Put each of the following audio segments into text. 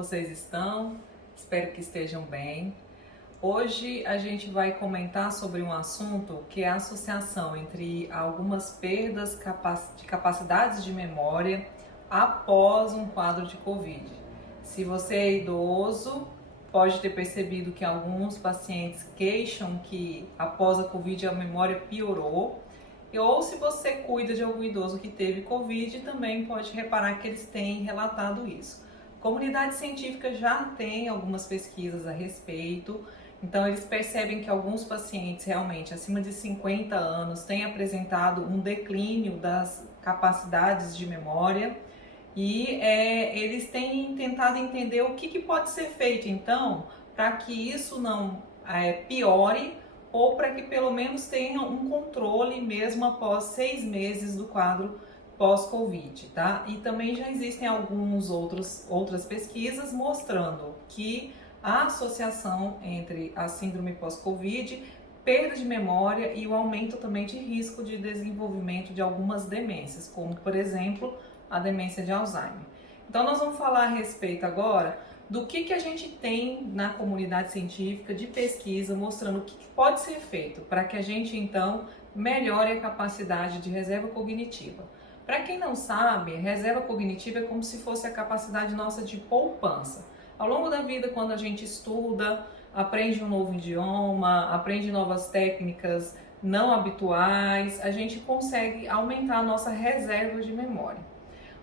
vocês estão? Espero que estejam bem. Hoje a gente vai comentar sobre um assunto que é a associação entre algumas perdas de capacidades de memória após um quadro de Covid. Se você é idoso, pode ter percebido que alguns pacientes queixam que após a Covid a memória piorou. Ou se você cuida de algum idoso que teve Covid, também pode reparar que eles têm relatado isso. A comunidade científica já tem algumas pesquisas a respeito, então eles percebem que alguns pacientes realmente acima de 50 anos têm apresentado um declínio das capacidades de memória e eles têm tentado entender o que pode ser feito então para que isso não piore ou para que pelo menos tenha um controle mesmo após 6 meses do quadro pós-Covid, tá? E também já existem outras pesquisas mostrando que a associação entre a síndrome pós-Covid, perda de memória e o aumento também de risco de desenvolvimento de algumas demências, como por exemplo a demência de Alzheimer. Então nós vamos falar a respeito agora do que a gente tem na comunidade científica de pesquisa mostrando o que pode ser feito para que a gente então melhore a capacidade de reserva cognitiva. Para quem não sabe, reserva cognitiva é como se fosse a capacidade nossa de poupança. Ao longo da vida, quando a gente estuda, aprende um novo idioma, aprende novas técnicas não habituais, a gente consegue aumentar a nossa reserva de memória.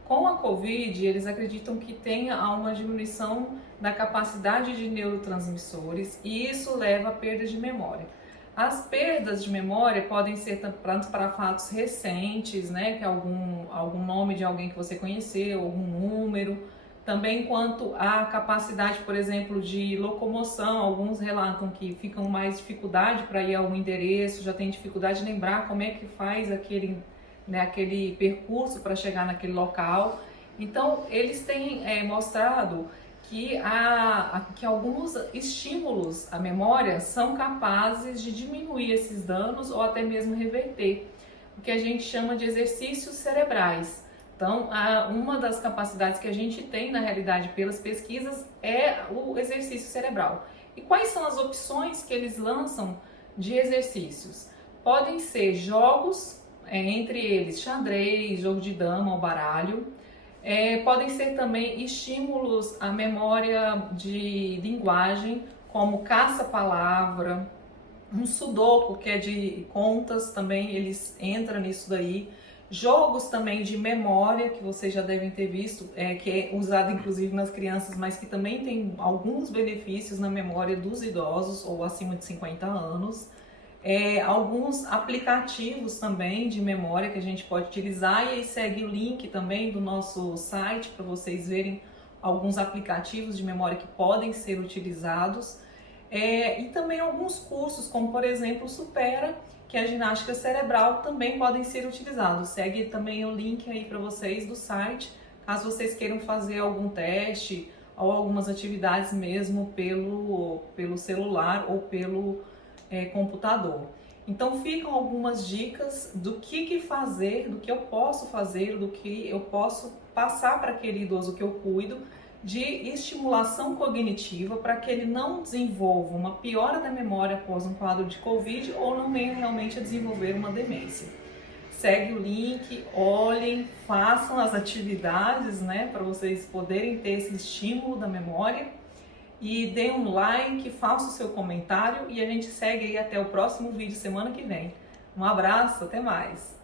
Com a Covid, eles acreditam que tenha uma diminuição da capacidade de neurotransmissores e isso leva a perda de memória. As perdas de memória podem ser tanto para fatos recentes, né, que é algum nome de alguém que você conheceu, algum número, também quanto à capacidade, por exemplo, de locomoção. Alguns relatam que ficam mais dificuldade para ir a um endereço, já tem dificuldade de lembrar como é que faz aquele percurso para chegar naquele local. Então, eles têm mostrado que alguns estímulos à memória são capazes de diminuir esses danos ou até mesmo reverter, o que a gente chama de exercícios cerebrais. Então, uma das capacidades que a gente tem, na realidade, pelas pesquisas, é o exercício cerebral. E quais são as opções que eles lançam de exercícios? Podem ser jogos, entre eles xadrez, jogo de dama ou baralho. Podem ser também estímulos à memória de linguagem, como caça-palavra, um sudoku, que é de contas, também eles entram nisso daí. Jogos também de memória, que vocês já devem ter visto, que é usado inclusive nas crianças, mas que também tem alguns benefícios na memória dos idosos ou acima de 50 anos. Alguns aplicativos também de memória que a gente pode utilizar, e aí segue o link também do nosso site para vocês verem alguns aplicativos de memória que podem ser utilizados, e também alguns cursos, como por exemplo o Supera, que é a ginástica cerebral, também podem ser utilizados. Segue também o link aí para vocês do site, caso vocês queiram fazer algum teste ou algumas atividades mesmo pelo celular ou pelo computador. Então ficam algumas dicas do que fazer, do que eu posso fazer, do que eu posso passar para aquele idoso que eu cuido, de estimulação cognitiva para que ele não desenvolva uma piora da memória após um quadro de Covid ou não venha realmente a desenvolver uma demência. Segue o link, olhem, façam as atividades, né, para vocês poderem ter esse estímulo da memória. E dê um like, faça o seu comentário e a gente segue aí até o próximo vídeo semana que vem. Um abraço, até mais!